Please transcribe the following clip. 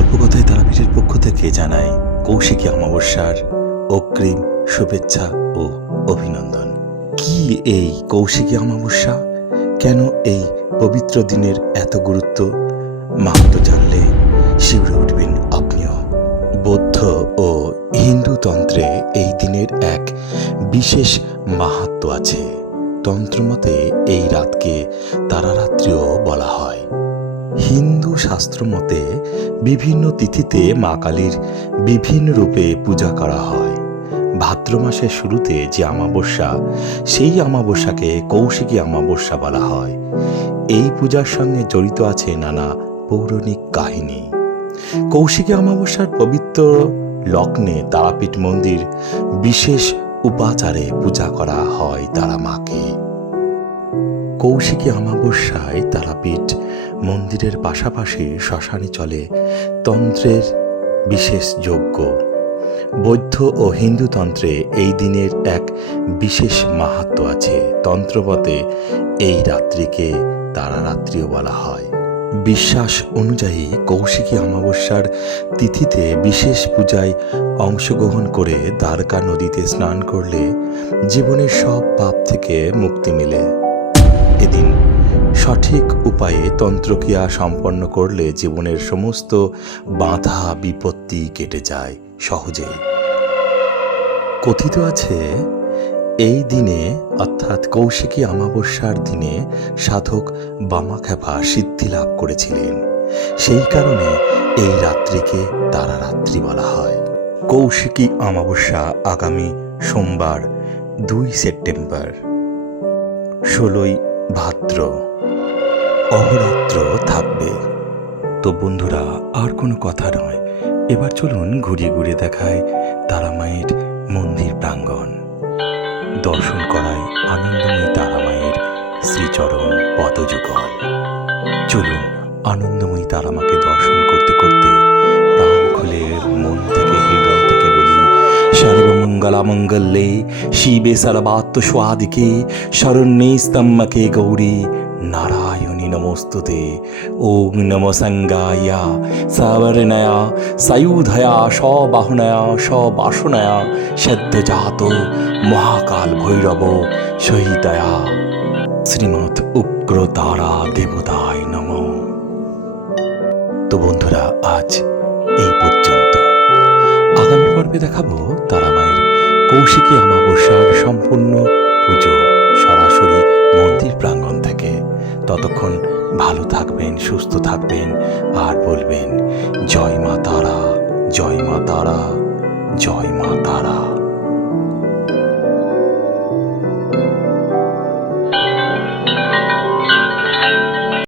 গল্পকথায় তারাপীঠের পক্ষ থেকে জানায় কৌশিকী অমাবস্যার অগ্রিম শুভেচ্ছা ও অভিনন্দন। কি এই কৌশিকী অমাবস্যা? কেন এই পবিত্র দিনের এত গুরুত্ব? মাহাত্ম জানলে শিউরে উঠবেন আপনিও। বৌদ্ধ ও হিন্দু তন্ত্রে এই দিনের এক বিশেষ মাহাত্ম আছে। তন্ত্রমতে এই রাতকে তারারাত্রিও বলা হয়। হিন্দু শাস্ত্র মতে বিভিন্ন তিথিতে মা কালীর বিভিন্ন রূপে পূজা করা হয়। ভাদ্র মাসের শুরুতে যে অমাবস্যা, সেই অমাবস্যাকে কৌশিকী অমাবস্যা বলা হয়। এই পূজার সঙ্গে জড়িত আছে নানা পৌরাণিক কাহিনী। কৌশিকী অমাবস্যার পবিত্র লগ্নে তারাপীঠ মন্দির বিশেষ উপাচারে পূজা করা হয় তারা মাকে। কৌশিকী অমাবস্যায় তারাপীঠ মন্দিরের পাশাপাশি শ্মশানে চলে তন্ত্রের বিশেষ যজ্ঞ। বৌদ্ধ ও হিন্দু তন্ত্রে এই দিনের এক বিশেষ মাহাত্ম আছে। তন্ত্রমতে এই রাত্রিকে তারারাত্রিও বলা হয়। বিশ্বাস অনুযায়ী কৌশিকী অমাবস্যার তিথিতে বিশেষ পূজায় অংশগ্রহণ করে দ্বারকা নদীতে স্নান করলে জীবনের সব পাপ থেকে মুক্তি মেলে। এদিন সঠিক উপায়ে তন্ত্রক্রিয়া সম্পন্ন করলে জীবনের সমস্ত বাধা, বিপত্তি কেটে যায় সহজেই কথিত আছে, এই দিনে, অর্থাৎ কৌশিকী অমাবস্যার দিনে, সাধক বামাখ্যাপা সিদ্ধি লাভ করেছিলেন। সেই কারণে এই রাত্রিকে তারা রাত্রি বলা হয়। কৌশিকী অমাবস্যা আগামী সোমবার, দুই সেপ্টেম্বর। ষোলোই ভাদ্র, অহরাত্র থাকবে। তো বন্ধুরা, আর কোনো কথা নয়। এবার চলুন ঘুরিয়ে ঘুরিয়ে দেখায় তারামায়ের মন্দির প্রাঙ্গণ। দর্শন করায় আনন্দময়ী তারামায়ের শ্রীচরণ পদযুগল। চলুন আনন্দময়ী তারামাকে দর্শন করতে করতে প্রাণ খুলে মন সর্বমঙ্গলামঙ্গলে শিবে সর্বাত্ম স্বাদিকে শরণ্যে স্তম্ভকে গৌরী নারায়ণী নমস্তুতে ওম নম সঙ্গায়া সবর্ণয়া সায়ুধয়া সবাহনয়া সবাসনয়া সদ্যজাত মহাকাল ভৈরব সহিতয়া শ্রীমৎ উগ্র তারা দেবতায় নম তো বন্ধুরা, আজ এই পর্যন্ত। আগামী পর্বে দেখাবো তারামায়ের কৌশিকী অমাবস্যার সম্পূর্ণ পুজো সরাসরি মন্দির প্রাঙ্গণ থেকে। ততক্ষণ ভালো থাকবেন, সুস্থ থাকবেন, আর বলবেন, জয় মা তারা, জয় মা তারা, জয় মা তারা।